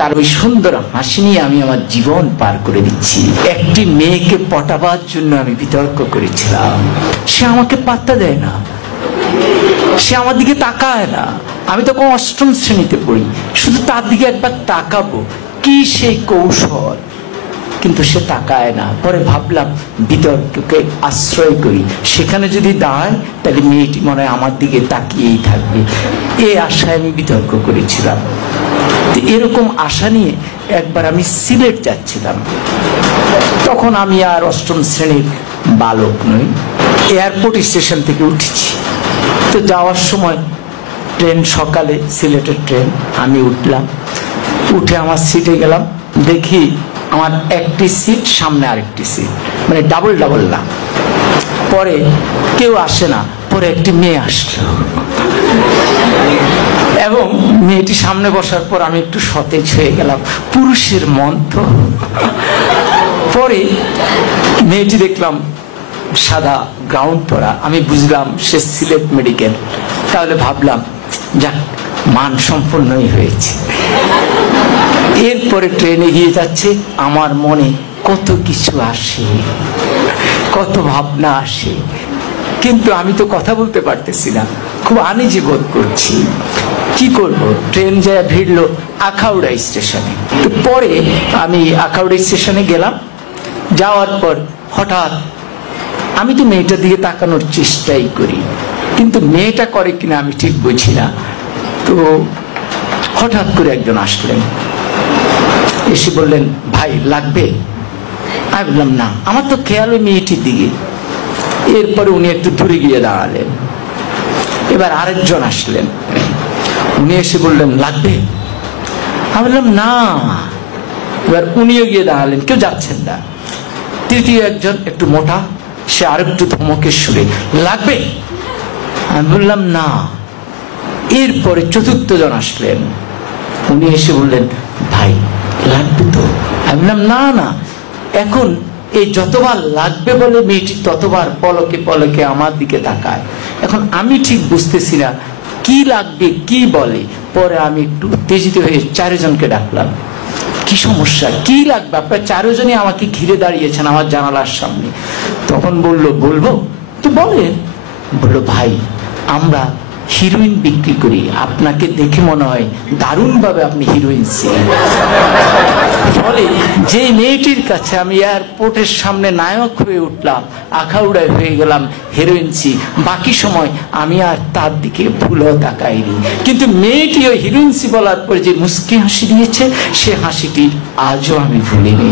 তার ওই সুন্দর হাসি নিয়ে আমি আমার জীবন পার করে দিচ্ছি। একটি মেয়েকে পটাবার জন্য আমি বিতর্ক করেছিলাম, সে আমাকে পাত্তা দেয় না, সে আমার দিকে তাকায় না। আমি তখন অষ্টম শ্রেণীতে পড়ি, শুধু তার দিকে একবার তাকাবো, কি সেই কৌশল, কিন্তু সে তাকায় না। পরে ভাবলাম বিতর্ককে আশ্রয় করি, সেখানে যদি দাঁড়ায় তাহলে মেয়েটি মনে হয় আমার দিকে তাকিয়েই থাকবে, এই আশায় আমি বিতর্ক করেছিলাম। এরকম আশা নিয়ে একবার আমি সিলেট যাচ্ছিলাম, তখন আমি আর অষ্টম শ্রেণীর বালক নই, এয়ারপোর্ট স্টেশন থেকে উঠেছি। তো যাওয়ার সময় ট্রেন, সকালে সিলেটের ট্রেন, আমি উঠলাম, উঠে আমার সিটে গেলাম, দেখি আমার একটি সিট, সামনে আরেকটি সিট, মানে ডাবল ডাবল না। পরে কেউ আসে না, পরে একটি মেয়ে আসলো এবং মেয়েটি সামনে বসার পর আমি একটু সতেজ হয়ে গেলাম, পুরুষের মন তো। পরে মেয়েটি দেখলাম সাদা গাউন পরা, আমি বুঝলাম সে সিলেট মেডিকেল। তাহলে ভাবলাম যাক, মান সম্পন্নই হয়েছে। এরপরে ট্রেন এগিয়ে যাচ্ছে, আমার মনে কত কিছু আসে, কত ভাবনা আসে, কিন্তু আমি তো কথা বলতে পারতেছি না, খুব আনইজি বোধ করছি। কি করব? ট্রেন যায় ভিড়লো আখাউড়া স্টেশনে। তো পরে আমি আখাউড়া স্টেশনে গেলাম, যাওয়ার পর হঠাৎ আমি তো মেয়েটার দিকে তাকানোর চেষ্টাই করি, কিন্তু মেয়েটা করে কিনা আমি ঠিক বুঝি না। তো হঠাৎ করে একজন আসলেন, এসে বললেন, ভাই লাগবে? আমি বললাম না, আমার তো খেয়াল ওই মেয়েটির দিকে। এরপরে উনি একটু দূরে গিয়ে দাঁড়ালেন। এবার আরেকজন আসলেন, উনি এসে বললেন লাগবে? আমি বললাম না। এবার উনিও গিয়ে দাঁড়ালেন, কেউ যাচ্ছেন না। তৃতীয় একজন একটু মোটা, সে আরেকটু ধমকের সুরে, লাগবে? আমি বললাম না। এরপরে চতুর্থ জন আসলেন, উনি এসে বললেন, ভাই লাগবে তো? আমি বললাম না না। এখন এই যতবার লাগবে বলে মেয়েটি ততবার পলকে পলকে আমার দিকে তাকায়। এখন আমি ঠিক বুঝতেছি না কি লাগবে, কি বলে। পরে আমি একটু উত্তেজিত হয়ে চারজনকে ডাকলাম, কি সমস্যা, কি লাগবে? আপনার চারজনই আমাকে ঘিরে দাঁড়িয়েছেন আমার জানালার সামনে। তখন বলবো তো বলেন। বললো, ভাই আমরা হিরোইন বিক্রি করি, আপনাকে দেখে মনে হয় দারুণ ভাবে আপনি হিরোইন ছিলেন। ফলে যে মেয়েটির কাছে আমি এয়ারপোর্টের সামনে নায়ক হয়ে উঠলাম, আখাউড়ায় হয়ে গেলাম হিরোইনসি, বাকি সময় আমি আর তার দিকে ভুলও তাকাইনি। কিন্তু মেয়েটি ওই হিরোইনসি বলার পর যে মুস্কি হাসি দিয়েছে, সে হাসিটি আজও আমি ভুলিনি।